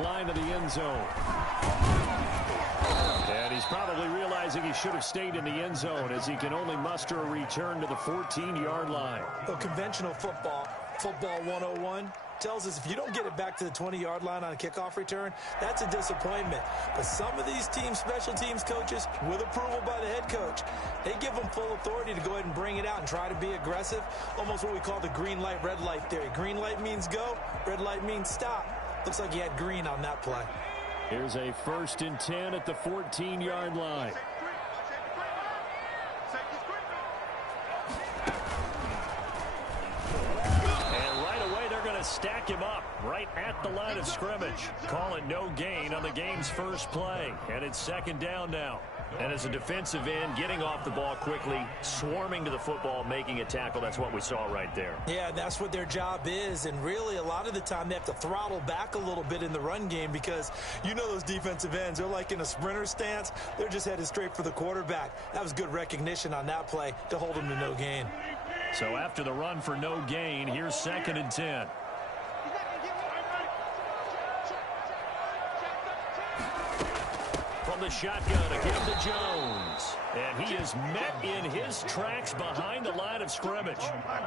Line of the end zone. And he's probably realizing he should have stayed in the end zone as he can only muster a return to the 14-yard line. Well, conventional football 101, tells us if you don't get it back to the 20-yard line on a kickoff return, that's a disappointment. But some of these teams, special teams coaches, with approval by the head coach, they give them full authority to go ahead and bring it out and try to be aggressive, almost what we call the green light, red light theory. Green light means go, red light means stop. Looks like he had green on that play. Here's a 1st and 10 at the 14-yard line. And right away, they're going to stack him up right at the line of scrimmage. Call it no gain on the game's first play. And it's 2nd down now. And as a defensive end, getting off the ball quickly, swarming to the football, making a tackle, that's what we saw right there. Yeah, that's what their job is. And really, a lot of the time, they have to throttle back a little bit in the run game because you know those defensive ends, they're like in a sprinter stance. They're just headed straight for the quarterback. That was good recognition on that play to hold them to no gain. So after the run for no gain, here's 2nd and 10. From the shotgun, again to Jones. And he is met in his tracks behind the line of scrimmage.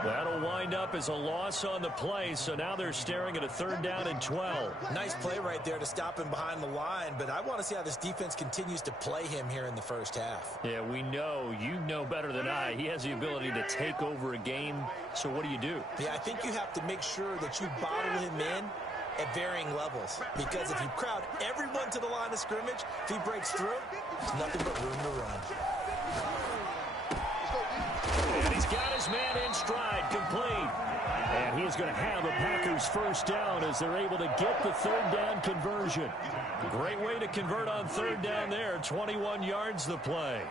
That'll wind up as a loss on the play, so now they're staring at a 3rd down and 12. Nice play right there to stop him behind the line, but I want to see how this defense continues to play him here in the first half. Yeah, we know. You know better than I. He has the ability to take over a game, so what do? Yeah, I think you have to make sure that you bottle him in at varying levels, because if you crowd everyone to the line of scrimmage, if he breaks through, there's nothing but room to run. And he's got his man in stride, complete. And he is going to have a Packers 1st down as they're able to get the 3rd down conversion. Great way to convert on 3rd down there. 21 yards the play.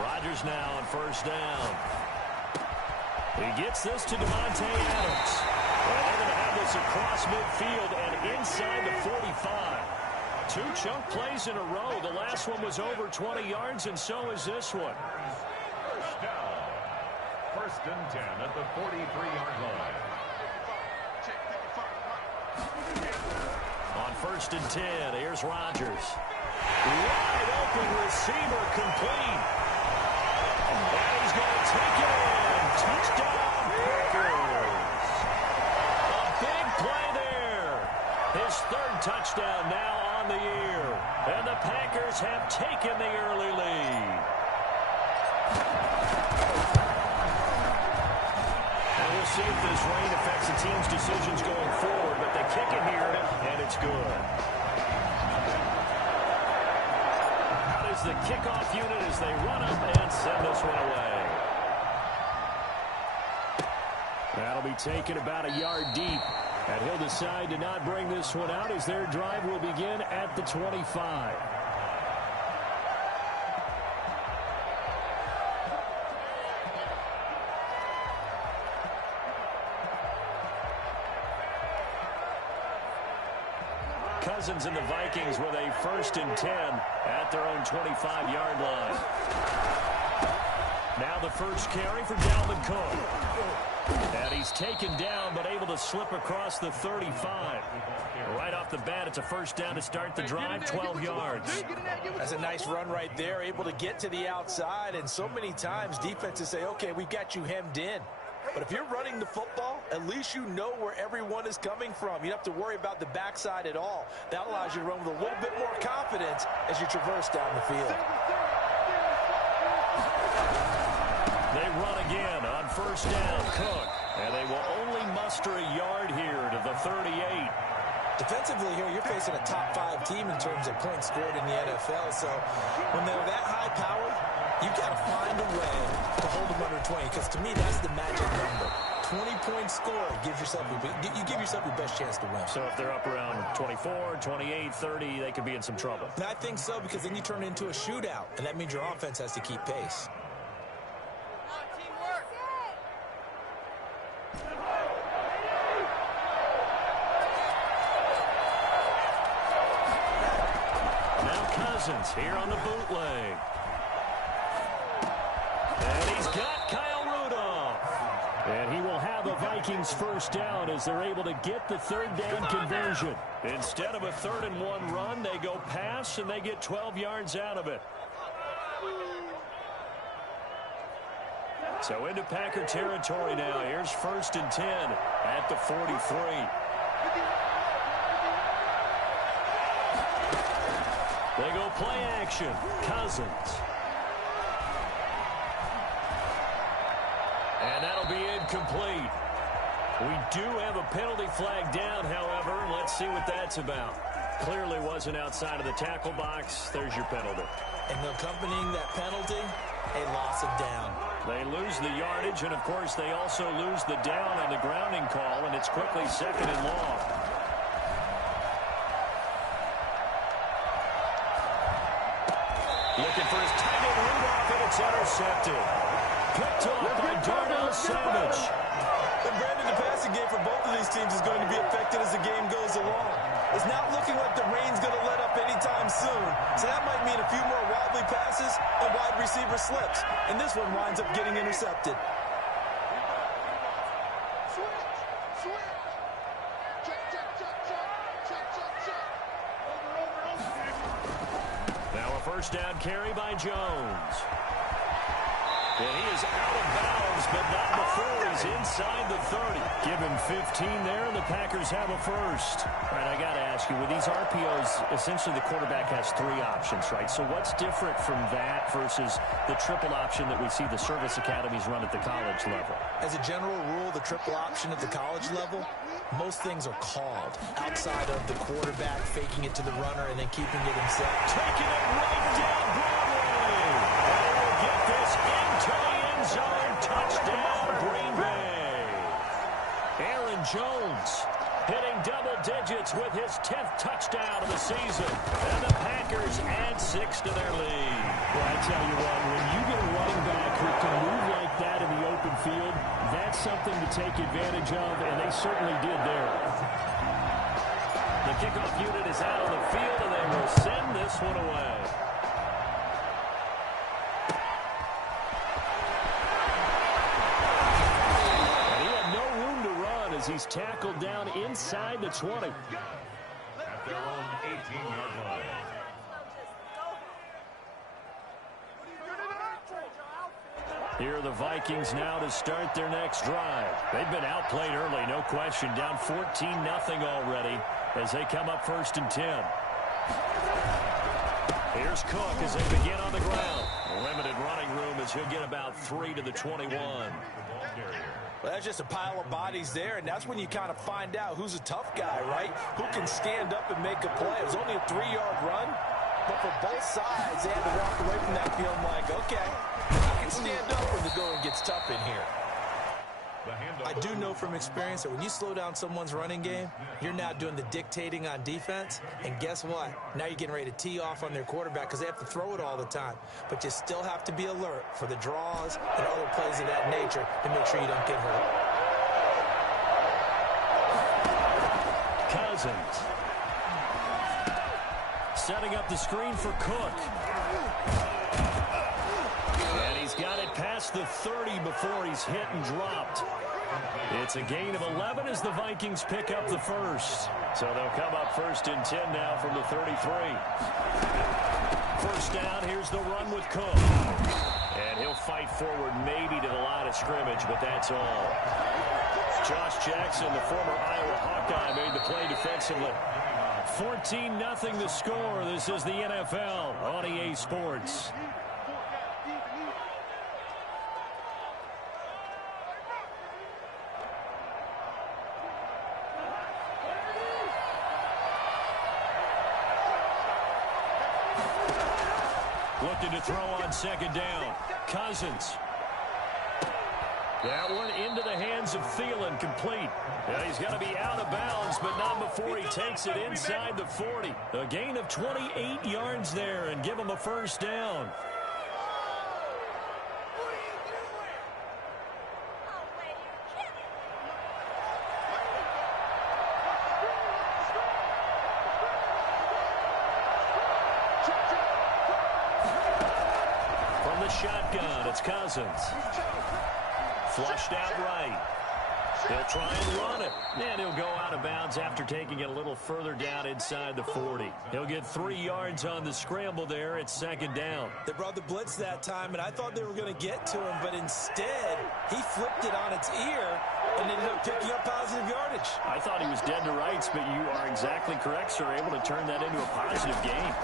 Rodgers now on 1st down. He gets this to Devontae Adams. And they're going to have this across midfield and inside the 45. 2 chunk plays in a row. The last one was over 20 yards, and so is this one. 1st down. 1st and 10 at the 43-yard line. On 1st and 10, here's Rodgers. Wide open receiver, complete. And he's going to take it in. Touchdown, Packers. A big play there. His 3rd touchdown now on the year. And the Packers have taken the early lead. And we'll see if this rain affects the team's decisions going forward, but they kick it here, and it's good. The kickoff unit as they run up and send this one away. That'll be taken about a yard deep, and he'll decide to not bring this one out as their drive will begin at the 25. Cousins and the Vikings with a 1st and 10 at their own 25-yard line. Now the first carry for Dalvin Cook. And he's taken down but able to slip across the 35. Right off the bat, it's a 1st down to start the drive, 12 yards. That's a nice run right there, able to get to the outside. And so many times defenses say, okay, we've got you hemmed in. But if you're running the football, at least you know where everyone is coming from. You don't have to worry about the backside at all. That allows you to run with a little bit more confidence as you traverse down the field. They run again on 1st down, Cook. And they will only muster a yard here to the 38. Defensively here, you're facing a top 5 team in terms of points scored in the NFL. So when they're that high powered, you got to find a way to hold them under 20, because to me, that's the magic number. 20 points scored gives yourself you give yourself your best chance to win. So if they're up around 24, 28, 30, they could be in some trouble. And I think so, because then you turn it into a shootout, and that means your offense has to keep pace. Cousins here on the bootleg. And he's got Kyle Rudolph. And he will have a Vikings first down as they're able to get the third down conversion. Instead of a 3rd-and-1 run, they go pass, and they get 12 yards out of it. So into Packer territory now. Here's 1st and 10 at the 43. They go play action. Cousins. And that'll be incomplete. We do have a penalty flag down, however. Let's see what that's about. Clearly wasn't outside of the tackle box. There's your penalty. And accompanying that penalty, a loss of down. They lose the yardage, and, of course, they also lose the down on the grounding call, and it's quickly 2nd and long. Looking for his tight end Rudolph, and it's intercepted. Picked off by Darnell Savage. And Brandon, the passing game for both of these teams is going to be affected as the game goes along. It's not looking like the rain's going to let up anytime soon. So that might mean a few more wobbly passes and wide receiver slips. And this one winds up getting intercepted. Now a first down carry by Jones. And he is out of bounds, but not before he's inside the 30. Give him 15 there, and the Packers have a first. All right, I got to ask you, with these RPOs, essentially the quarterback has 3 options, right? So what's different from that versus the triple option that we see the service academies run at the college level? As a general rule, the triple option at the college level, most things are called outside of the quarterback faking it to the runner and then keeping it himself. Taking it right down Broadway. And will get this into the end zone. Touchdown, Green Bay. Aaron Jones hitting double digits with his 10th touchdown of the season. And the Packers add 6 to their lead. Well, I tell you what, when you get a running back who can move like that in the open field, that's something to take advantage of, and they certainly did there. The kickoff unit is out on the field, and they will send this one away. And he had no room to run as he's tackled down inside the 20. At their own 18-yard line. Here are the Vikings now to start their next drive. They've been outplayed early, no question. Down 14-0 already as they come up 1st and 10. Here's Cook as they begin on the ground. Limited running room as he'll get about 3 to the 21. Well, that's just a pile of bodies there, and that's when you kind of find out who's a tough guy, right? Who can stand up and make a play. It was only a 3-yard run, but for both sides, they had to walk away from that feeling like, okay, I can stand up when the going gets tough in here. I do know from experience that when you slow down someone's running game, you're now doing the dictating on defense, and guess what? Now you're getting ready to tee off on their quarterback because they have to throw it all the time. But you still have to be alert for the draws and other plays of that nature to make sure you don't get hurt. Cousins. Setting up the screen for Cook. And he's got it past the 30 before he's hit and dropped. It's a gain of 11 as the Vikings pick up the first. So they'll come up 1st and 10 now from the 33. First down, here's the run with Cook. And he'll fight forward maybe to the line of scrimmage, but that's all. Josh Jackson, the former Iowa Hawkeye, made the play defensively. 14-0 the score. This is the NFL on EA Sports. Looking to throw on 2nd down. Cousins. That one into the hands of Thielen, complete. Yeah, he's going to be out of bounds, but not before he takes it inside the 40. A gain of 28 yards there and give him a first down. From the shotgun, it's Cousins. Flushed out right. He'll try and run it. And he'll go out of bounds after taking it a little further down inside the 40. He'll get 3 yards on the scramble there. It's second down. They brought the blitz that time, and I thought they were going to get to him, but instead, he flipped it on its ear and ended up picking up positive yardage. I thought he was dead to rights, but you are exactly correct, sir. Able to turn that into a positive gain.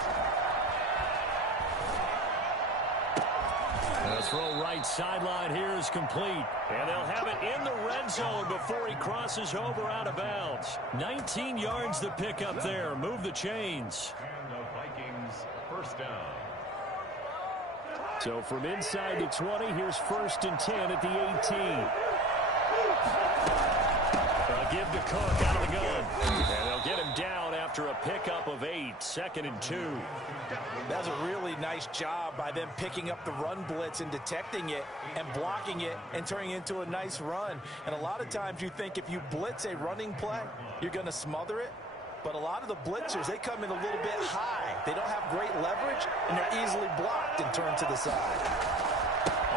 The throw right sideline here is complete. And they'll have it in the red zone before he crosses over out of bounds. 19 yards to pick up there. Move the chains. And the Vikings first down. So from inside the 20, here's 1st and 10 at the 18. They'll give to Cook out of the gun. And they'll get him down after a pickup of 8. 2nd and 2. That's a really nice job by them picking up the run blitz and detecting it and blocking it and turning it into a nice run. And a lot of times you think if you blitz a running play, you're going to smother it. But a lot of the blitzers, they come in a little bit high. They don't have great leverage, and they're easily blocked and turned to the side.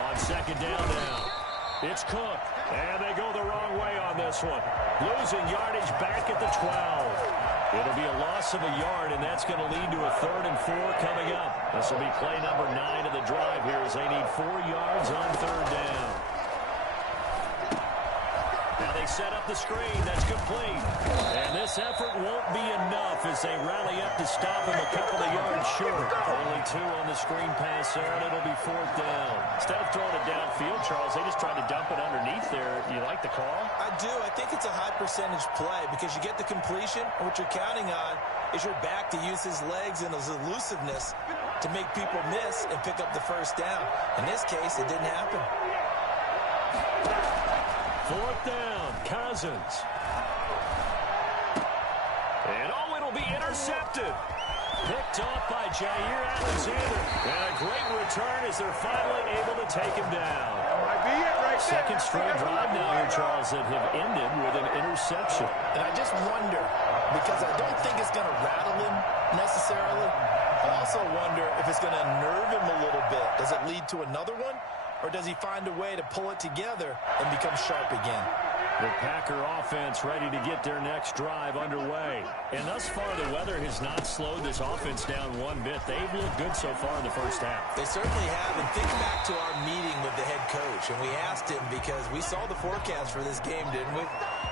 On 2nd down now, it's Cook. And they go the wrong way on this one. Losing yardage back at the 12. It'll be a loss of a yard, and that's going to lead to a 3rd and 4 coming up. This will be play number 9 of the drive here as they need 4 yards on 3rd down. Now they set up the screen. That's complete. And this effort won't be enough as they rally up to stop him a couple of yards short. Only 2 on the screen pass there, and it'll be 4th down. Instead of throwing it downfield, Charles, they just tried to dump it underneath there. You like the call? I do. I think it's a high percentage play because you get the completion, and what you're counting on is your back to use his legs and his elusiveness to make people miss and pick up the 1st down. In this case, it didn't happen. 4th down, Cousins. And it'll be intercepted. Picked off by Jair Alexander. And a great return as they're finally able to take him down. That might be it right there. Second straight drive now here, Charles, that have ended with an interception. And I just wonder, because I don't think it's going to rattle him necessarily. I also wonder if it's going to unnerve him a little bit. Does it lead to another one? Or does he find a way to pull it together and become sharp again? The Packer offense ready to get their next drive underway. And thus far, the weather has not slowed this offense down one bit. They've looked good so far in the first half. They certainly have. And think back to our meeting with the head coach. And we asked him because we saw the forecast for this game, didn't we?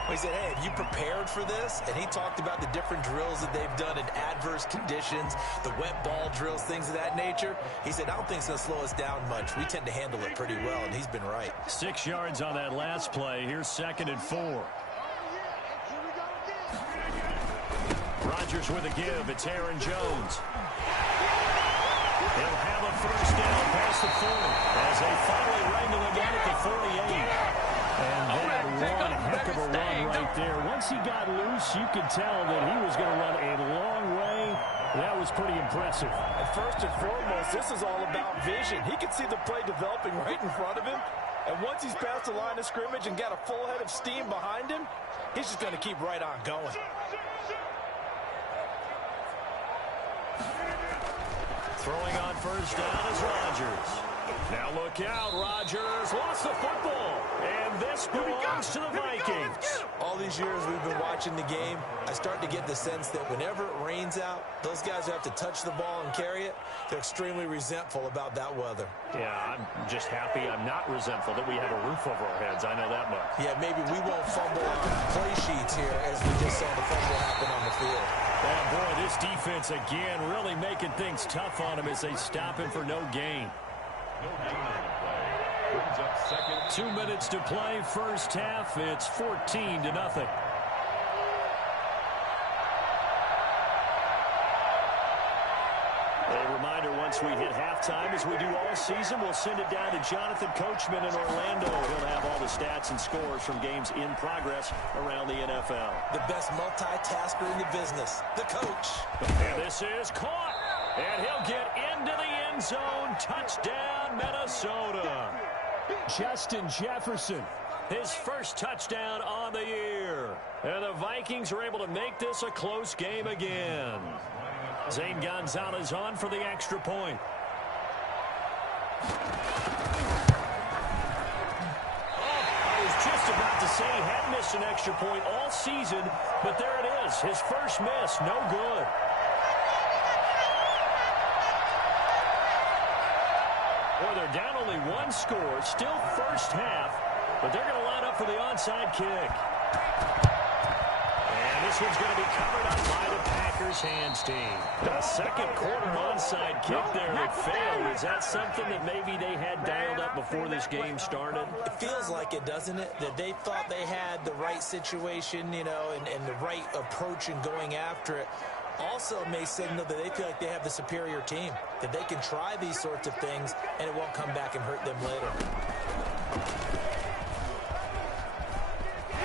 We said, hey, have you prepared for this? And he talked about the different drills that they've done in adverse conditions, the wet ball drills, things of that nature. He said, I don't think it's going to slow us down much. We tend to handle it pretty well, and he's been right. 6 yards on that last play. Here's 2nd and 4. Rodgers with a give. It's Aaron Jones. He'll have a 1st down past the 40 as they finally wrangle him out at the 48. And that one heck of a run right there. Once he got loose, you could tell that he was going to run a long way. That was pretty impressive. And first and foremost, this is all about vision. He could see the play developing right in front of him. And once he's past the line of scrimmage and got a full head of steam behind him, he's just going to keep right on going. Throwing on 1st down is Rodgers. Now look out, Rodgers lost the football. And this belongs to the Vikings. All these years we've been watching the game, I start to get the sense that whenever it rains out, those guys who have to touch the ball and carry it, they're extremely resentful about that weather. Yeah, I'm just happy I'm not resentful that we have a roof over our heads. I know that much. Yeah, maybe we won't fumble on play sheets here as we just saw the fumble happen on the field. Oh, boy, this defense again really making things tough on him as they stop him for no gain. No gain on the play. Brings up 2nd. 2 minutes to play, first half. It's 14-0. A reminder, once we hit halftime, as we do all season, we'll send it down to Jonathan Coachman in Orlando. He'll have all the stats and scores from games in progress around the NFL. The best multitasker in the business, the coach. And this is caught. And he'll get into the end zone. Touchdown, Minnesota. Justin Jefferson, his first touchdown on the year. And the Vikings are able to make this a close game again. Zane Gonzalez on for the extra point. say he had missed an extra point all season, but there it is. His first miss, no good. Boy, they're down only one score, still first half, but they're going to line up for the onside kick. And this one's going to be covered up by the Packers hands team. A second quarter onside kick there that failed. Is that something that maybe they had dialed up before this game started? It feels like it, doesn't it? That they thought they had the right situation, you know, and the right approach in going after it. Also may signal that they feel like they have the superior team, that they can try these sorts of things and it won't come back and hurt them later.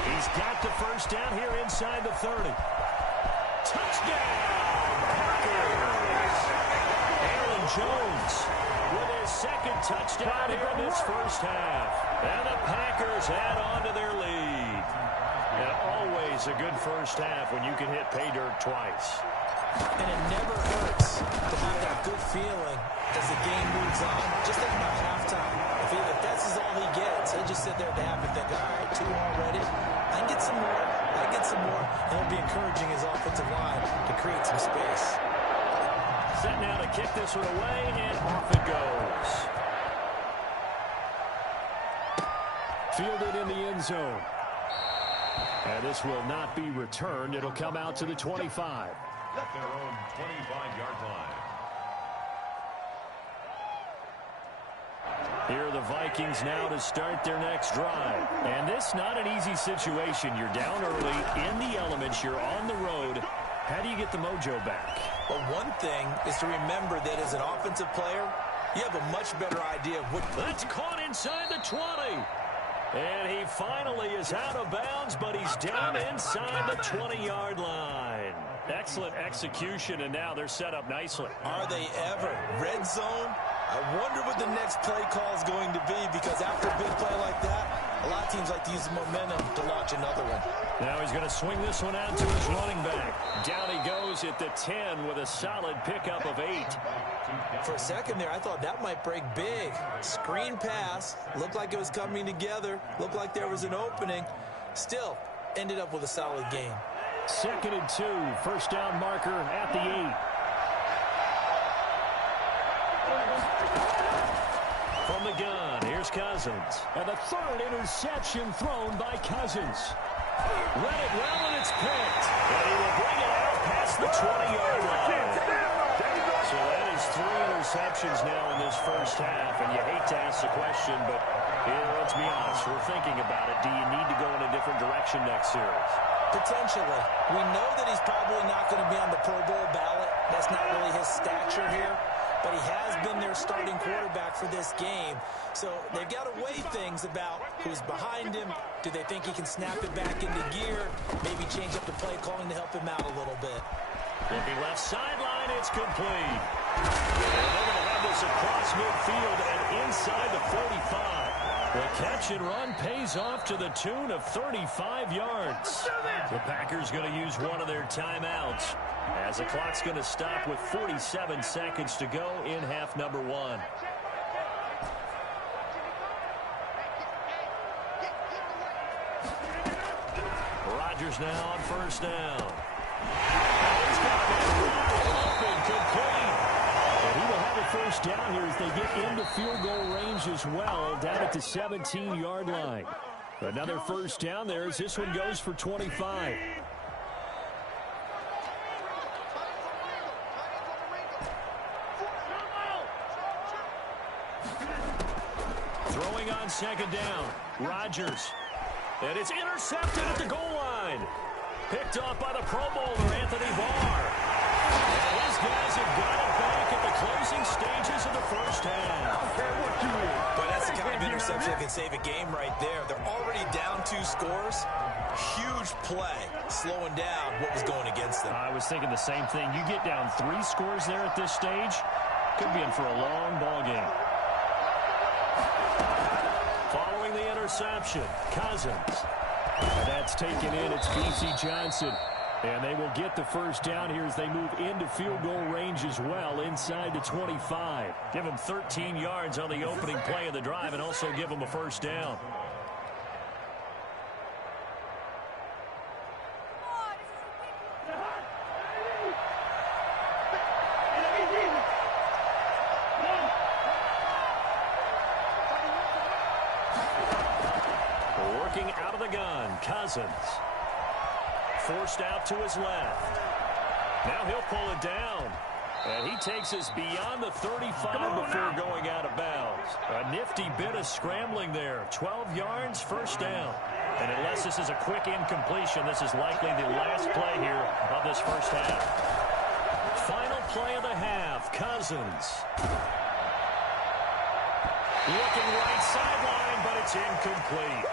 He's got the first down here inside the 30. Touchdown, Packers! Aaron Jones with his second touchdown here in this first half. And the Packers add on to their lead. And always a good first half when you can hit pay dirt twice. And it never hurts to have that good feeling as the game moves on. Just think about halftime. If that's all he gets, he'll just sit there at the half and think, all right, 2 already. I can get some more. I can get some more. And he'll be encouraging his offensive line to create some space. Set now to kick this one away, and off it goes. Fielded in the end zone. And this will not be returned. It'll come out to the 25. At their own 25-yard line. Here are the Vikings now to start their next drive. And this not an easy situation. You're down early, in the elements, you're on the road. How do you get the mojo back? Well, one thing is to remember that as an offensive player, you have a much better idea of what... That's caught inside the 20. And he finally is out of bounds, but he's down inside the 20-yard line. Excellent execution, and now they're set up nicely. Are they ever? Red zone? I wonder what the next play call is going to be, because after a big play like that, a lot of teams like to use the momentum to launch another one. Now he's going to swing this one out to his running back. Down he goes at the 10 with a solid pickup of 8. For a second there, I thought that might break big. Screen pass. Looked like it was coming together. Looked like there was an opening. Still, ended up with a solid game. 2nd and 2. First down marker at the 8. From the gun, here's Cousins. And the 3rd interception thrown by Cousins. Read it well, and it's picked. And he will bring it out past the 20-yard line. So that is 3 interceptions now in this first half. And you hate to ask the question, but let's be honest, we're thinking about it. Do you need to go in a different direction next series? Potentially. We know that he's probably not going to be on the Pro Bowl ballot. That's not really his stature here. But he has been their starting quarterback for this game. So they've got to weigh things about who's behind him. Do they think he can snap it back into gear? Maybe change up the play calling to help him out a little bit. Looking left sideline, it's complete. And they're going to have this across midfield and inside the 45. The catch and run pays off to the tune of 35 yards. The Packers going to use one of their timeouts as the clock's going to stop with 47 seconds to go in half number 1. Rodgers now on first down. He's got that open, complete. And he will have a first down here as they get into field goal range as well, down at the 17-yard line. Another first down there as this one goes for 25. Throwing on second down, Rodgers. And it's intercepted at the goal line. Picked off by the Pro Bowler, Anthony Barr. And his guys have got it back at the closing stages of the first half. But that's the kind of interception that can save a game right there. They're already down 2 scores. Huge play, slowing down what was going against them. I was thinking the same thing. You get down 3 scores there at this stage, could be in for a long ball game. Following the interception, Cousins. And that's taken in. It's B.C. Johnson. And they will get the first down here as they move into field goal range as well, inside the 25. Give them 13 yards on the opening play of the drive and also give them a first down. gun, Cousins. Forced out to his left. Now he'll pull it down. And he takes us beyond the 35 before going out of bounds. A nifty bit of scrambling there. 12 yards, first down. And unless this is a quick incompletion, this is likely the last play here of this first half. Final play of the half, Cousins. Looking right sideline, but it's incomplete.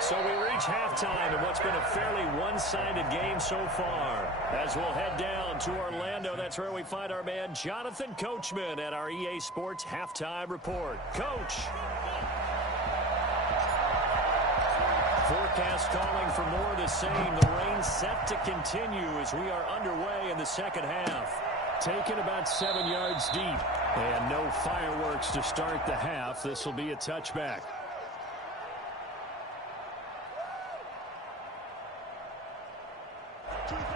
So we reach halftime in what's been a fairly one-sided game so far. As we'll head down to Orlando, that's where we find our man Jonathan Coachman at our EA Sports Halftime Report. Coach. Forecast calling for more of the same. The rain set to continue as we are underway in the second half. Taken about 7 yards deep. And no fireworks to start the half. This will be a touchback.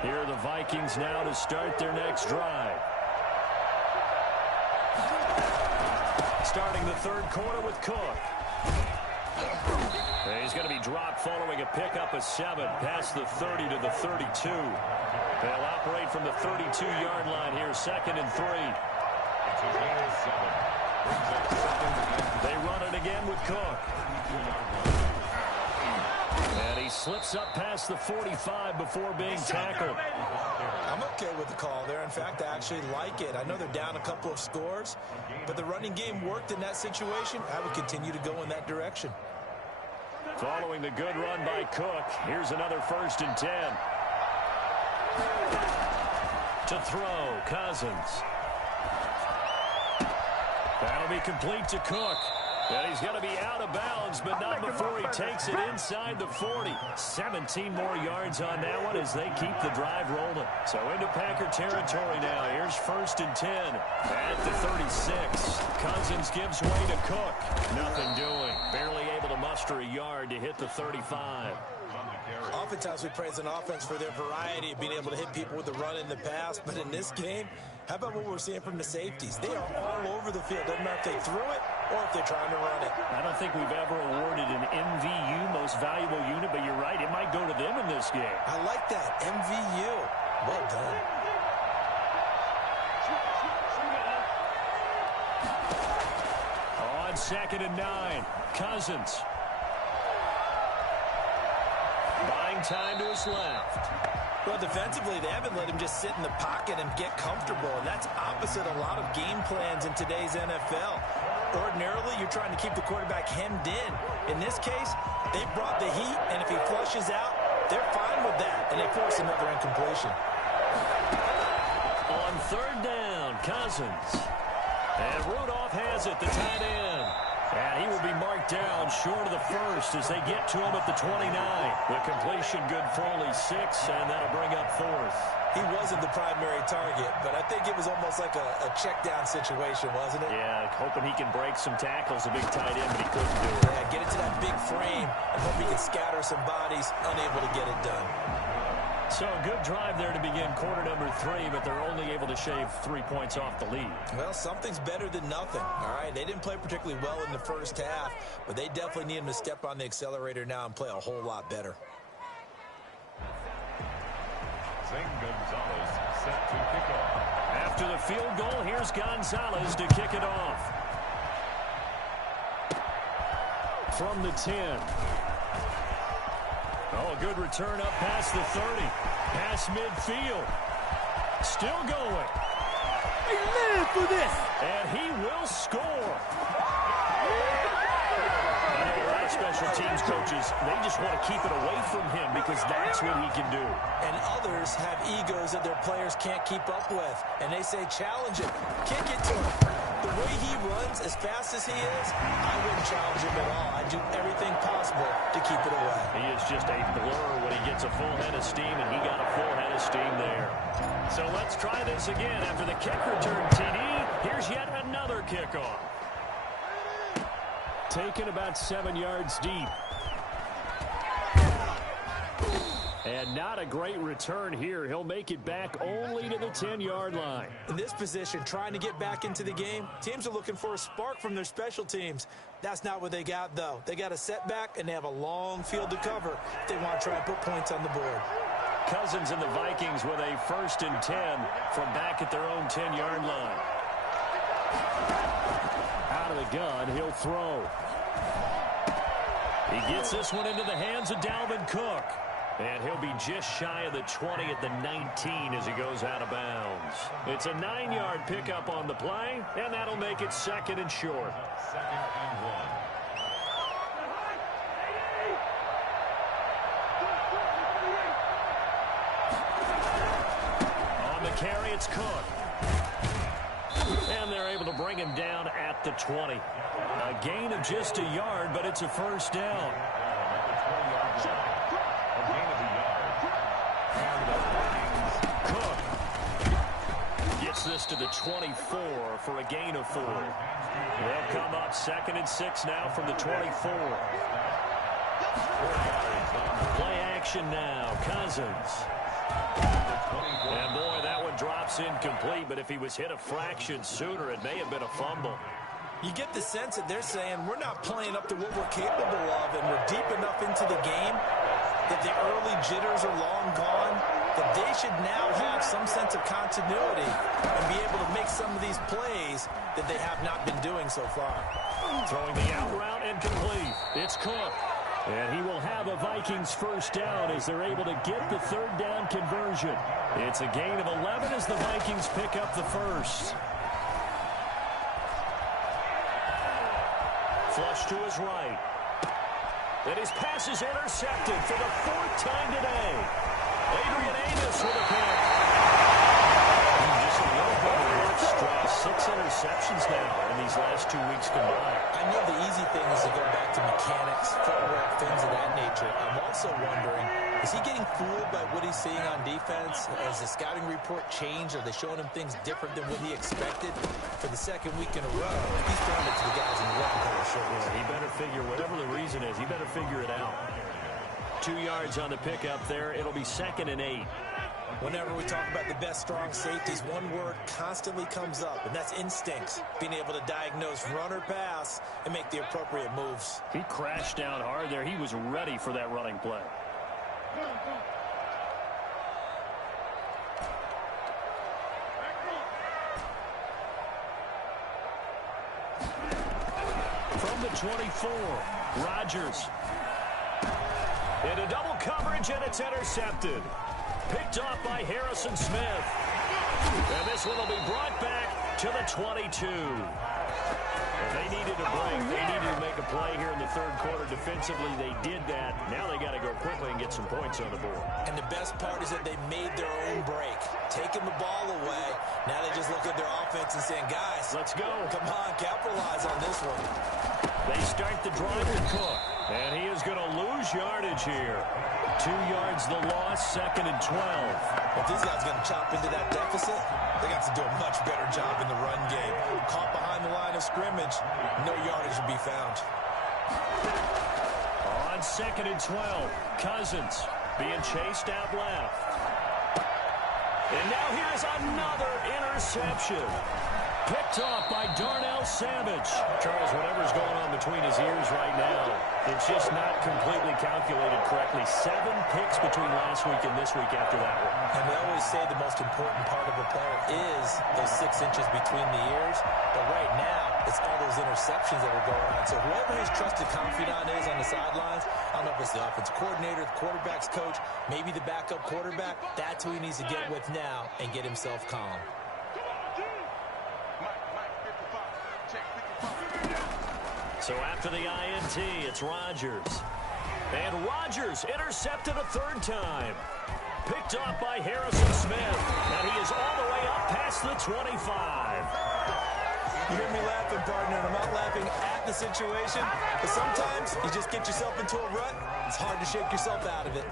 Here are the Vikings now to start their next drive. Starting the third quarter with Cook. And he's going to be dropped following a pickup of 7 past the 30 to the 32. They'll operate from the 32-yard line here, 2nd and 3. They run it again with Cook. And he slips up past the 45 before being tackled. I'm okay with the call there. In fact, I actually like it. I know they're down a couple of scores, but the running game worked in that situation. I would continue to go in that direction. Following the good run by Cook, here's another 1st and 10. To throw, Cousins. That'll be complete to Cook. And he's going to be out of bounds, but not before he takes it inside the 40. 17 more yards on that one as they keep the drive rolling. So into Packer territory now. Here's 1st and 10 at the 36. Cousins gives way to Cook. Nothing doing. Barely able to muster a yard to hit the 35. Oftentimes we praise an offense for their variety of being able to hit people with the run in the pass, but in this game, how about what we're seeing from the safeties? They are all over the field. Doesn't matter if they threw it or if they're trying to run it. I don't think we've ever awarded an MVU, most valuable unit, but you're right, it might go to them in this game. I like that, MVU. Well done. On 2nd and 9, Cousins. Buying time to his left. Well, defensively, they haven't let him just sit in the pocket and get comfortable, and that's opposite a lot of game plans in today's NFL. Ordinarily, you're trying to keep the quarterback hemmed in. In this case, they brought the heat, and if he flushes out, they're fine with that, and they force another incompletion. On 3rd down, Cousins. And Rudolph has it, the tight end. And he will be marked down short of the 1st as they get to him at the 29. The completion good for only 6, and that'll bring up 4th. He wasn't the primary target, but I think it was almost like a check-down situation, wasn't it? Yeah, hoping he can break some tackles, a big tight end, but he couldn't do it. Yeah, get it to that big frame and hope he can scatter some bodies, unable to get it done. So a good drive there to begin quarter number 3, but they're only able to shave 3 points off the lead. Well, something's better than nothing, all right? They didn't play particularly well in the first half, but they definitely need him to step on the accelerator now and play a whole lot better. Gonzalez set to kick off. After the field goal, here's Gonzalez to kick it off. From the 10. Oh, a good return up past the 30. Past midfield. Still going. They live for this. And he will score. I know a lot of special teams coaches, they just want to keep it away from him because that's what he can do. And others have egos that their players can't keep up with. And they say, challenge him. Kick it to him. The way he runs, as fast as he is, I wouldn't challenge him at all. I'd do everything possible to keep it away. He is just a blur when he gets a full head of steam, and he got a full head of steam there. So let's try this again. After the kick return TD, here's yet another kickoff. Taken about 7 yards deep. And not a great return here. He'll make it back only to the 10-yard line. In this position, trying to get back into the game, teams are looking for a spark from their special teams. That's not what they got, though. They got a setback, and they have a long field to cover if they want to try and put points on the board. Cousins and the Vikings with a 1st and 10 from back at their own 10-yard line. Out of the gun, he'll throw. He gets this one into the hands of Dalvin Cook. And he'll be just shy of the 20 at the 19 as he goes out of bounds. It's a 9-yard pickup on the play, and that'll make it 2nd and short. 2nd and 1. On the carry, it's Cook. And they're able to bring him down at the 20. A gain of just a yard, but it's a 1st down. Cook gets this to the 24 for a gain of 4. They'll come up 2nd and 6 now from the 24. Play action now. Cousins. And boy, that one drops incomplete, but if he was hit a fraction sooner, it may have been a fumble. You get the sense that they're saying we're not playing up to what we're capable of, and we're deep enough into the game that the early jitters are long gone, that they should now have some sense of continuity and be able to make some of these plays that they have not been doing so far. Throwing the out route and complete. It's Cook. And he will have a Vikings 1st down as they're able to get the 3rd down conversion. It's a gain of 11 as the Vikings pick up the 1st. Flush to his right. And his pass is intercepted for the 4th time today. Adrian Amos with a pick. Just a little bit of rough stretch. 6 interceptions now in these last 2 weeks combined. I know the easy thing is to go back to mechanics, footwork, things of that nature. I'm also wondering, is he getting fooled by what he's seeing on defense? Has the scouting report changed? Are they showing him things different than what he expected? For the 2nd week in a row, he's throwing it to the guys in the red color shirts. He better figure, whatever the reason is, he better figure it out. 2 yards on the pickup there. It'll be 2nd and 8. Whenever we talk about the best strong safeties, one word constantly comes up, and that's instincts. Being able to diagnose run or pass and make the appropriate moves. He crashed down hard there. He was ready for that running play. From the 24, Rodgers. Into double coverage, and it's intercepted. Picked off by Harrison Smith. And this one will be brought back to the 22. They needed a break. They needed to make a play here in the 3rd quarter. Defensively, they did that. Now they got to go quickly and get some points on the board. And the best part is that they made their own break. Taking the ball away. Now they just look at their offense and saying, guys, let's go. Come on, capitalize on this one. They start the drive with Cook. And he is going to lose yardage here. 2 yards the loss, 2nd and 12. If these guys are going to chop into that deficit, they got to do a much better job in the run game. Caught behind the line of scrimmage, no yardage will be found. On 2nd and 12, Cousins being chased out left. And now here's another interception. Picked off by Darnell Savage. Charles, whatever's going on between his ears right now, it's just not completely calculated correctly. 7 picks between last week and this week after that one. And we always say the most important part of a player is those 6 inches between the ears. But right now, it's all those interceptions that are going on. So whoever his trusted confidant is on the sidelines, I don't know if it's the offensive coordinator, the quarterback's coach, maybe the backup quarterback, that's who he needs to get with now and get himself calm. So after the INT, it's Rodgers. And Rodgers intercepted a 3rd time. Picked off by Harrison Smith. And he is all the way up past the 25. You hear me laughing, partner, and I'm not laughing at the situation. But sometimes you just get yourself into a rut. It's hard to shake yourself out of it.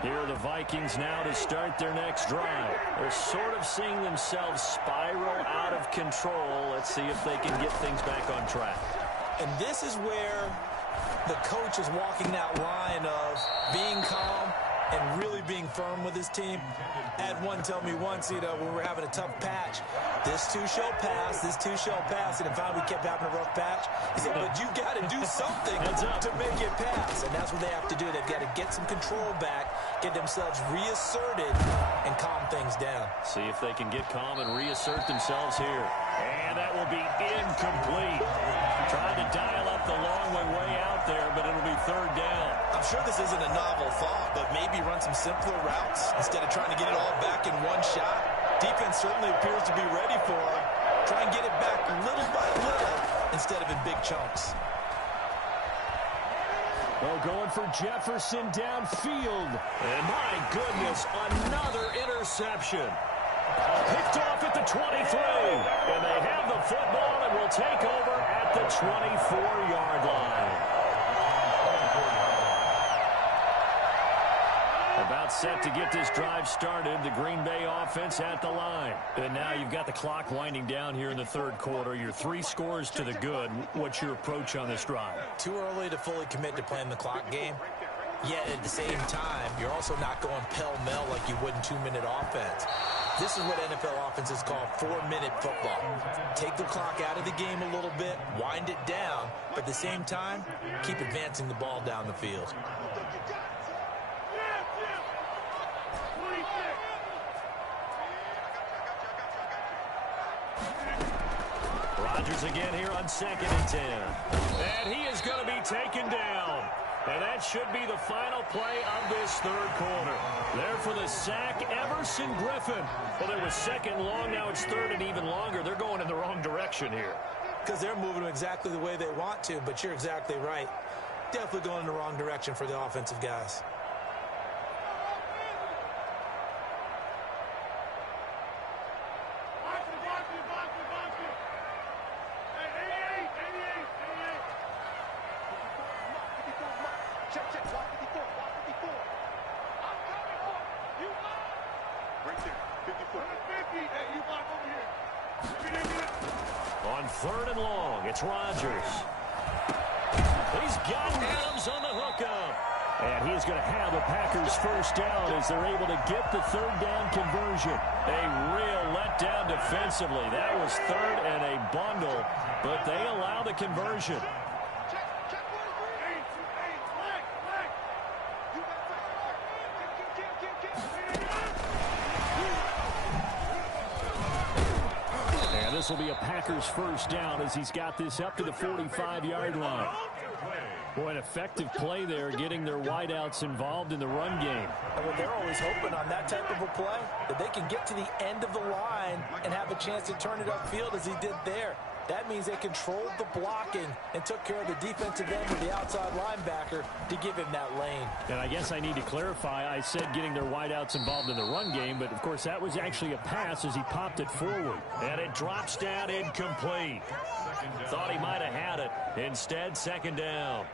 Here are the Vikings now to start their next drive. They're sort of seeing themselves spiral out of control. Let's see if they can get things back on track. And this is where The coach is walking that line of being calm and really being firm with his team. I had one tell me once, when we were having a tough patch, this too shall pass, this too shall pass. And if we kept having a rough patch, he said, but you got to do something to make it pass. And that's what they have to do. They've got to get some control back, get themselves reasserted, and calm things down. See if they can get calm and reassert themselves here. And that will be incomplete. Trying to dial up the long way out there, but it'll be third down. I'm sure this isn't a novel thought, but maybe run some simpler routes instead of trying to get it all back in one shot. Defense certainly appears to be ready for him. Try and get it back little by little instead of in big chunks. Oh, going for Jefferson downfield. And my goodness, another interception. Picked off at the 23. And they have the football and will take over at the 24-yard line. About set to get this drive started. The Green Bay offense at the line. And now you've got the clock winding down here in the third quarter. You're 3 scores to the good. What's your approach on this drive? Too early to fully commit to playing the clock game. Yet at the same time, you're also not going pell-mell like you would in 2-minute offense. This is what NFL offenses call 4-minute football. Take the clock out of the game a little bit, wind it down, but at the same time, keep advancing the ball down the field. Rodgers again here on 2nd and 10. And he is going to be taken down. And that should be the final play of this third quarter. There for the sack, Everson Griffin. Well, it was second long, now it's third and even longer. They're going in the wrong direction here. Because they're moving exactly the way they want to, but you're exactly right. Definitely going in the wrong direction for the offensive guys. On 3rd and long, it's Rodgers. He's got Adams on the hookup. And he's going to have the Packers first down as they're able to get the third down conversion. A real letdown defensively. That was third and a bundle, but they allow the conversion. This will be a Packers first down as he's got this up to the 45-yard line. Boy, an effective play there, getting their wideouts involved in the run game. Well, they're always hoping on that type of a play that they can get to the end of the line and have a chance to turn it upfield as he did there. That means they controlled the blocking and took care of the defensive end with the outside linebacker to give him that lane. And I guess I need to clarify, I said getting their wideouts involved in the run game, but of course that was actually a pass as he popped it forward. And it drops down incomplete. Thought he might have had it. Instead, second down.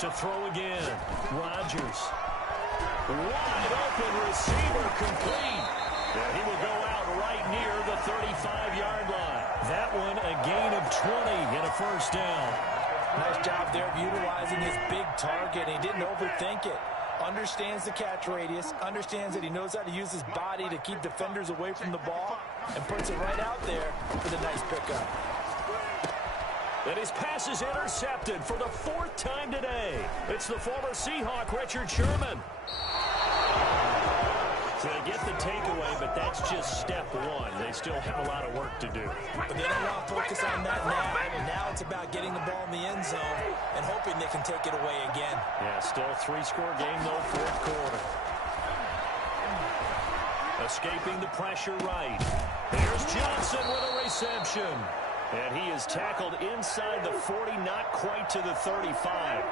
To throw again, Rodgers. Wide open receiver complete. And he will go out right near the 35-yard line. That one a gain of 20 and a first down. Nice job there of utilizing his big target. He didn't overthink it. Understands the catch radius, understands that he knows how to use his body to keep defenders away from the ball, and puts it right out there for the nice pickup. And his pass is intercepted for the 4th time today. It's the former Seahawk, Richard Sherman. So they get the takeaway, but that's just step one. They still have a lot of work to do. But they don't want to focus on that now. Now it's about getting the ball in the end zone and hoping they can take it away again. Yeah, still a 3-score game, though, 4th quarter. Escaping the pressure right. Here's Johnson with a reception. And he is tackled inside the 40, not quite to the 35.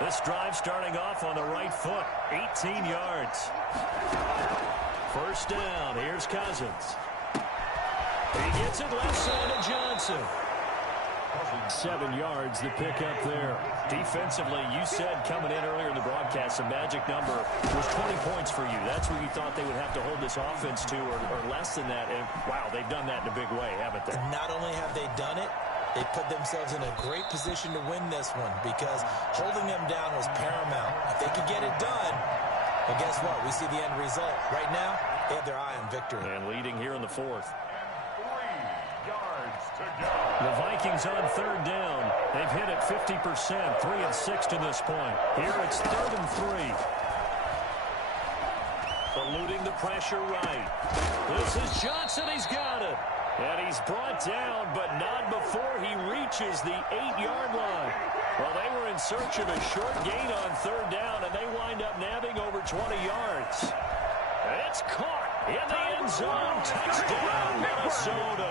This drive starting off on the right foot, 18 yards. First down, here's Cousins. He gets it left side to Johnson. 7 yards, the pickup there. Defensively, you said coming in earlier in the broadcast, the magic number was 20 points for you. That's what you thought they would have to hold this offense to, or less than that. And, wow, they've done that in a big way, haven't they? Not only have they done it, they put themselves in a great position to win this one because holding them down was paramount. If they could get it done, well, guess what? We see the end result. Right now, they have their eye on victory. And leading here in the fourth. 3 yards to go. The Vikings on third down. They've hit it 50%, 3 of 6 to this point. Here it's 3rd and 3. Eluding the pressure right. This is Johnson. He's got it. And he's brought down, but not before he reaches the 8-yard line. Well, they were in search of a short gain on third down, and they wind up nabbing over 20 yards. It's caught in the end zone. Touchdown, Minnesota.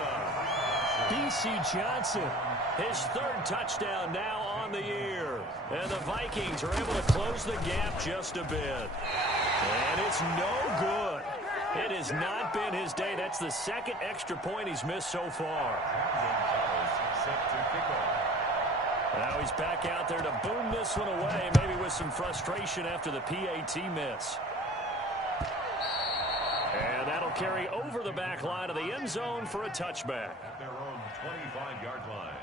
D.C. Johnson, his 3rd touchdown now on the year. And the Vikings are able to close the gap just a bit. And it's no good. It has not been his day. That's the 2nd extra point he's missed so far. Now he's back out there to boom this one away, maybe with some frustration after the PAT miss. And that'll carry over the back line of the end zone for a touchback. At their own 25-yard line.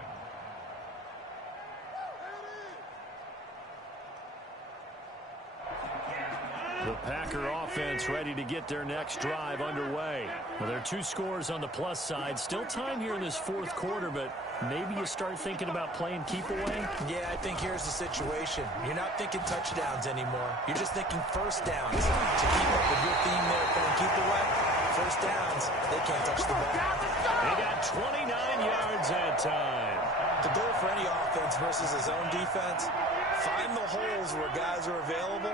The Packer offense ready to get their next drive underway. Well, there are 2 scores on the plus side. Still time here in this 4th quarter, but maybe you start thinking about playing keep away? Yeah, I think here's the situation. You're not thinking touchdowns anymore. You're just thinking first downs. To keep up with your theme there, playing keep away, first downs, they can't touch the ball. They got 29 yards that time. The goal for any offense versus a zone defense, find the holes where guys are available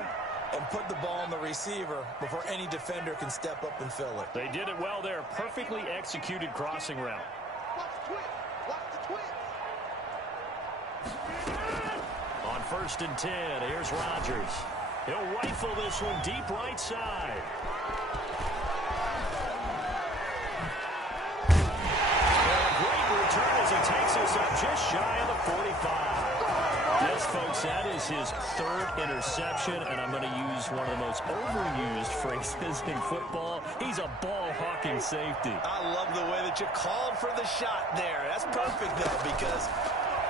and put the ball on the receiver before any defender can step up and fill it. They did it well there. Perfectly executed crossing route. On 1st and 10, here's Rodgers. He'll rifle this one deep right side. And a great return as he takes us up just shy of the 45. Yes, folks, that is his 3rd interception, and I'm going to use one of the most overused phrases in football. He's a ball-hawking safety. I love the way that you called for the shot there. That's perfect, though, because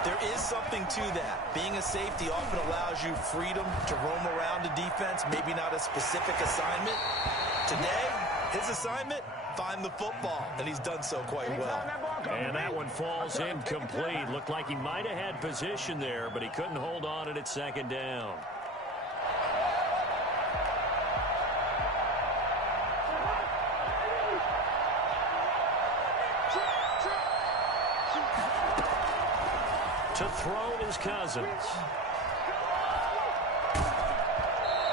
there is something to that. Being a safety often allows you freedom to roam around a defense, maybe not a specific assignment. Today, his assignment, find the football, and he's done so quite well. And that one falls incomplete. Looked like he might have had position there, but he couldn't hold on at 2nd down. To throw is Cousins.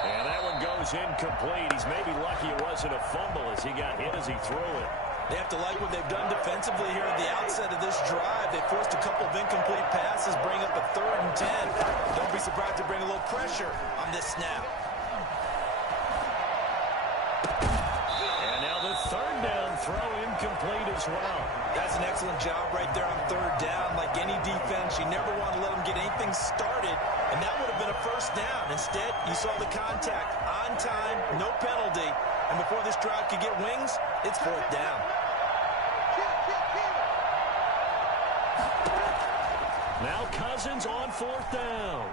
And that one goes incomplete. He's maybe lucky it wasn't a fumble as he got hit as he threw it. They have to like what they've done defensively here at the outset of this drive. They forced a couple of incomplete passes, bring up a 3rd and 10. Don't be surprised to bring a little pressure on this snap. And now the 3rd down throw incomplete as well. That's an excellent job right there on 3rd down. Like any defense, you never want to let them get anything started, and that would have been a first down. Instead, you saw the contact on time, no penalty, and before this drive could get wings, it's 4th down. Now Cousins on 4th down.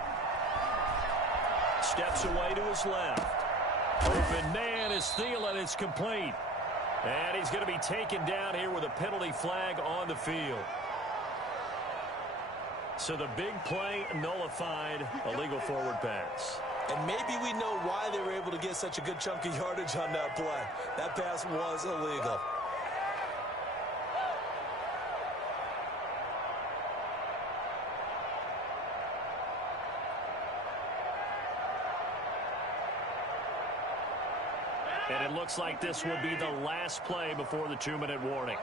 Steps away to his left. Open man is Thielen. It's complete. And he's going to be taken down here with a penalty flag on the field. So the big play nullified, illegal forward pass. And maybe we know why they were able to get such a good chunk of yardage on that play. That pass was illegal. And it looks like this will be the last play before the 2-minute warning.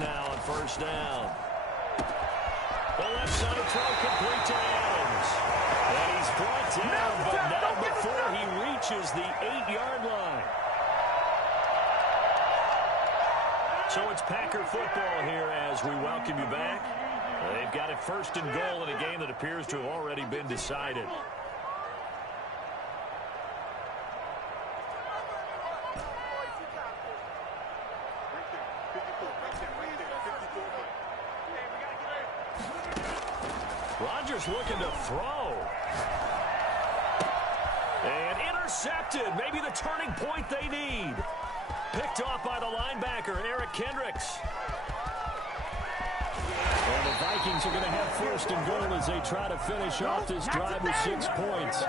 now on first down. The left side throw complete to Adams. And he's brought down, but not before he reaches the 8-yard line. So it's Packer football here as we welcome you back. They've got it first and goal in a game that appears to have already been decided. Rodgers looking to throw. And intercepted. Maybe the turning point they need. Picked off by the linebacker, Eric Kendricks. And the Vikings are going to have first and goal as they try to finish off this drive with 6 points.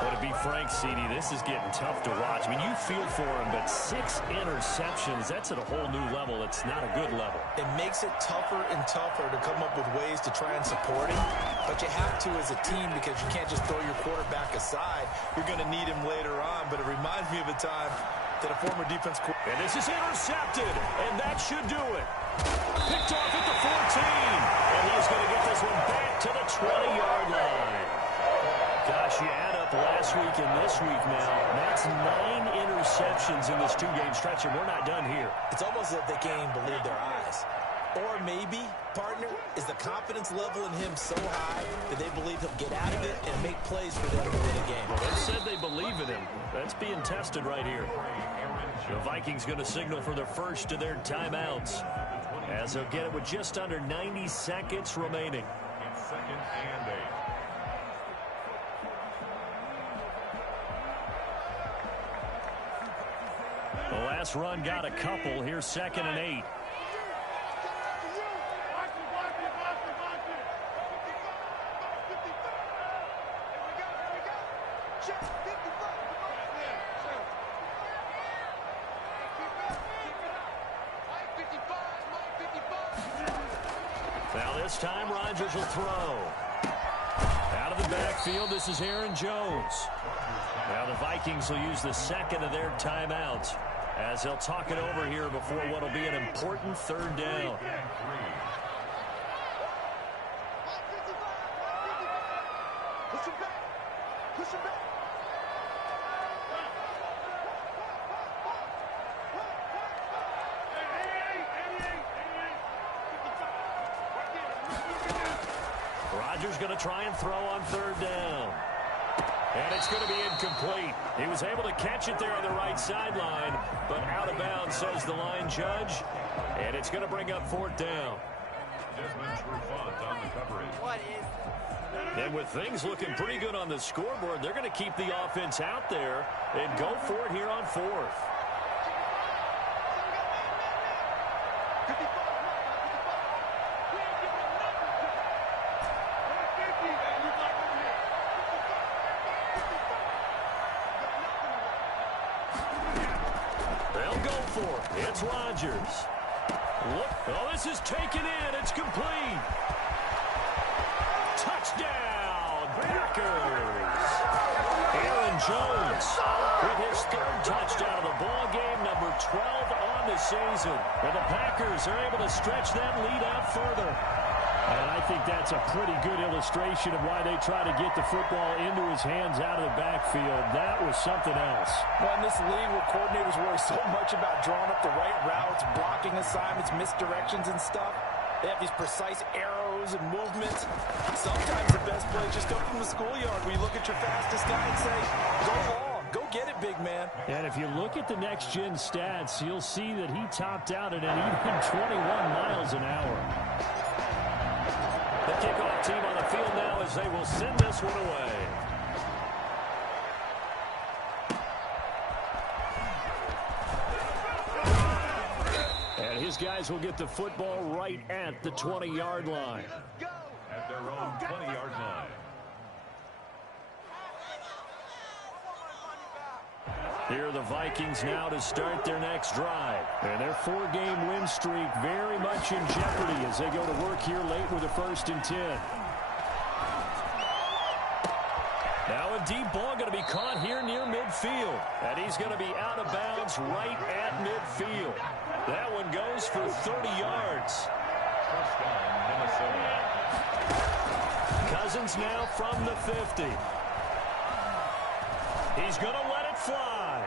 But to be frank, CD, this is getting tough to watch. I mean, you feel for him, but 6 interceptions, that's at a whole new level. It's not a good level. It makes it tougher and tougher to come up with ways to try and support him. But you have to as a team because you can't just throw your quarterback aside. You're going to need him later on. But it reminds me of a time that a former defense coordinator. And this is intercepted, and that should do it. Picked off at the 14, and he's going to get this one back to the 20-yard line. Gosh, you add up last week and this week now. That's 9 interceptions in this 2-game stretch, and we're not done here. It's almost as if they can't even believe their eyes. Or maybe, partner, is the confidence level in him so high that they believe he'll get out of it and make plays for them to win a game. Well, they said they believe in him. That's being tested right here. The Vikings going to signal for the first of their timeouts, as they'll get it with just under 90 seconds remaining. It's 2nd and 8. The last run got a couple. Here's 2nd and 8. Now this time Rodgers will throw. Out of the backfield, this is Aaron Jones. Now the Vikings will use the second of their timeouts as they'll talk it over here before what will be an important 3rd down. Rodgers going to try and throw on 3rd down. And it's going to be incomplete. He was able to catch it there on the right sideline, but out of bounds, says the line judge. And it's going to bring up 4th down. On the coverage. And with things looking pretty good on the scoreboard, they're going to keep the offense out there and go for it here on 4th. They'll go for it. It's Rodgers. Look, oh, this is taken in. It's complete. Touchdown, Packers. Aaron Jones with his 3rd touchdown of the ball game, number 12 on the season. And the Packers are able to stretch that lead out further. And I think that's a pretty good illustration of why they try to get the football into his hands out of the backfield. That was something else. Well, in this league where coordinators worry so much about drawing up the right routes, blocking assignments, misdirections and stuff, they have these precise arrows and movements. Sometimes the best play is just go from the schoolyard where you look at your fastest guy and say, go long, go get it, big man. And if you look at the next-gen stats, you'll see that he topped out at an even 21 miles an hour. The kickoff team on the field now as they will send this one away. And his guys will get the football right at the 20-yard line. At their own 20-yard line. Here are the Vikings now to start their next drive. And their 4-game win streak very much in jeopardy as they go to work here late with a 1st and 10. Now a deep ball going to be caught here near midfield. And he's going to be out of bounds right at midfield. That one goes for 30 yards. First down, Minnesota. Cousins now from the 50. He's going to let it fly.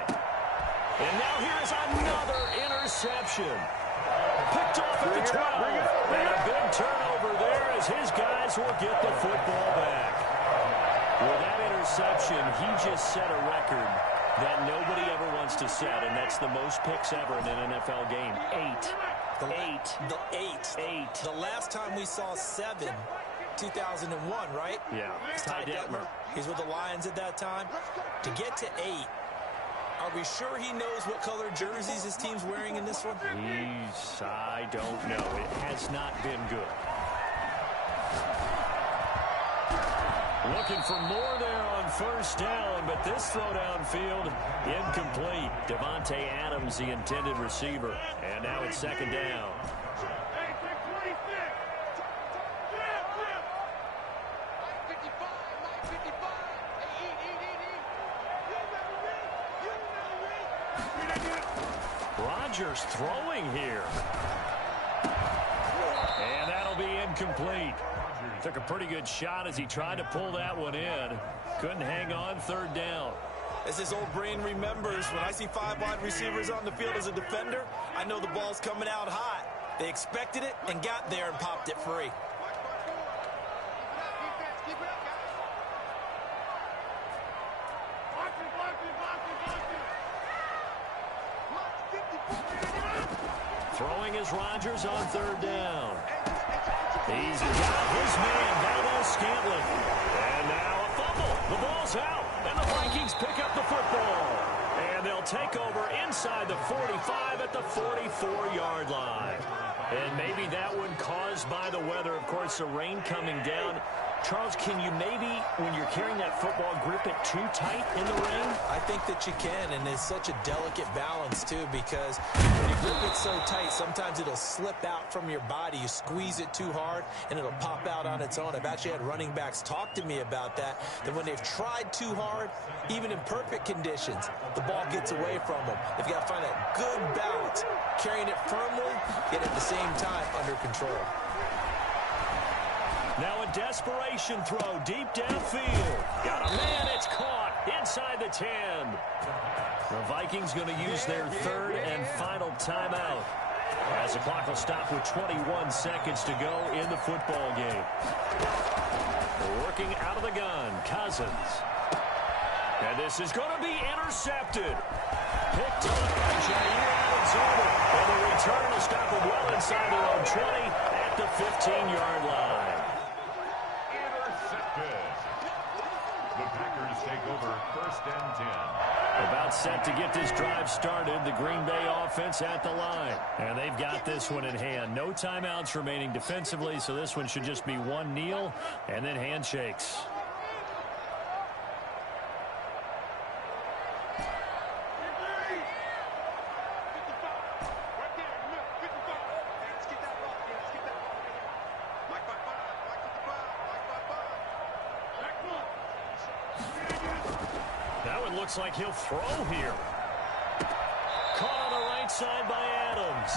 And now here's another interception. Picked off at the 12. And a big turnover there as his guys will get the football back. With that interception, he just set a record that nobody ever wants to set, and that's the most picks ever in an NFL game. 8. The last time we saw 7, 2001, right? Yeah. Ty Detmer. He's with the Lions at that time. To get to 8, are we sure he knows what color jerseys his team's wearing in this one? I don't know. It has not been good. Looking for more there on first down, but this throw downfield incomplete. Davante Adams, the intended receiver. And now it's second down. Rodgers throwing here. And that'll be incomplete. Took a pretty good shot as he tried to pull that one in. Couldn't hang on, third down. As his old brain remembers, when I see 5 wide receivers on the field as a defender, I know the ball's coming out hot. They expected it and got there and popped it free. Throwing is Rodgers on third down. He's got his man, Valdes-Scantling. And now a fumble. The ball's out, and the Vikings pick up the football. And they'll take over inside the 45 at the 44-yard line. And maybe that one caused by the weather. Of course, the rain coming down. Charles, can you maybe, when you're carrying that football, grip it too tight in the rain? I think that you can, and it's such a delicate balance, too, because when you grip it so tight, sometimes it'll slip out from your body. You squeeze it too hard, and it'll pop out on its own. I've actually had running backs talk to me about that when they've tried too hard, even in perfect conditions, the ball gets away from them. They've got to find that good balance, carrying it firmly, yet at the same time under control. Now a desperation throw deep downfield. Got a man, it's caught inside the 10. The Vikings going to use their third and final timeout as the clock will stop with 21 seconds to go in the football game. Working out of the gun, Cousins. And this is going to be intercepted. Picked up by Jair Alexander. And the return will stop them well inside their own 20 at the 15-yard line. The Packers take over first and 10. About set to get this drive started. The Green Bay offense at the line. And they've got this one in hand. No timeouts remaining defensively, so this one should just be one kneel and then handshakes. Looks like he'll throw here. Caught on the right side by Adams.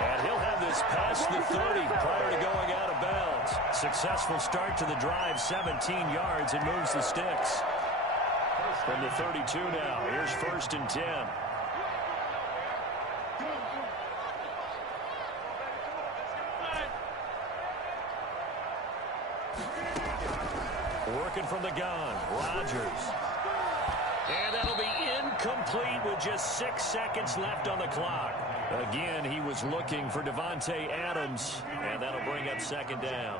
And he'll have this past the 30 prior to going out of bounds. Successful start to the drive, 17 yards. It moves the sticks. From the 32 now, here's first and 10. Working from the gun, Rodgers. And that'll be incomplete with just 6 seconds left on the clock. Again, he was looking for Davante Adams, and that'll bring up second down.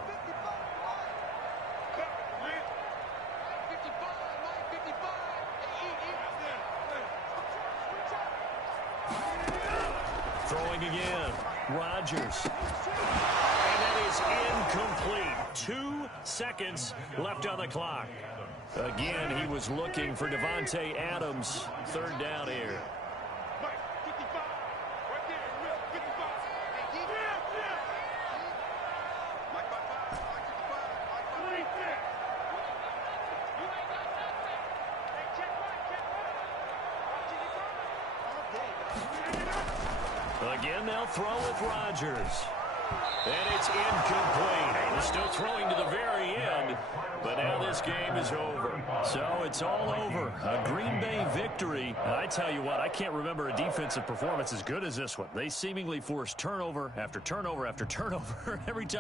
Throwing again, Rodgers. And that is incomplete. 2 seconds left on the clock. Again, he was looking for Davante Adams. Third down here. Again, they'll throw with Rodgers. And it's incomplete. They're still throwing to the very end, but now this game is over. So it's all over. A Green Bay victory. And I tell you what, I can't remember a defensive performance as good as this one. They seemingly forced turnover after turnover after turnover every time.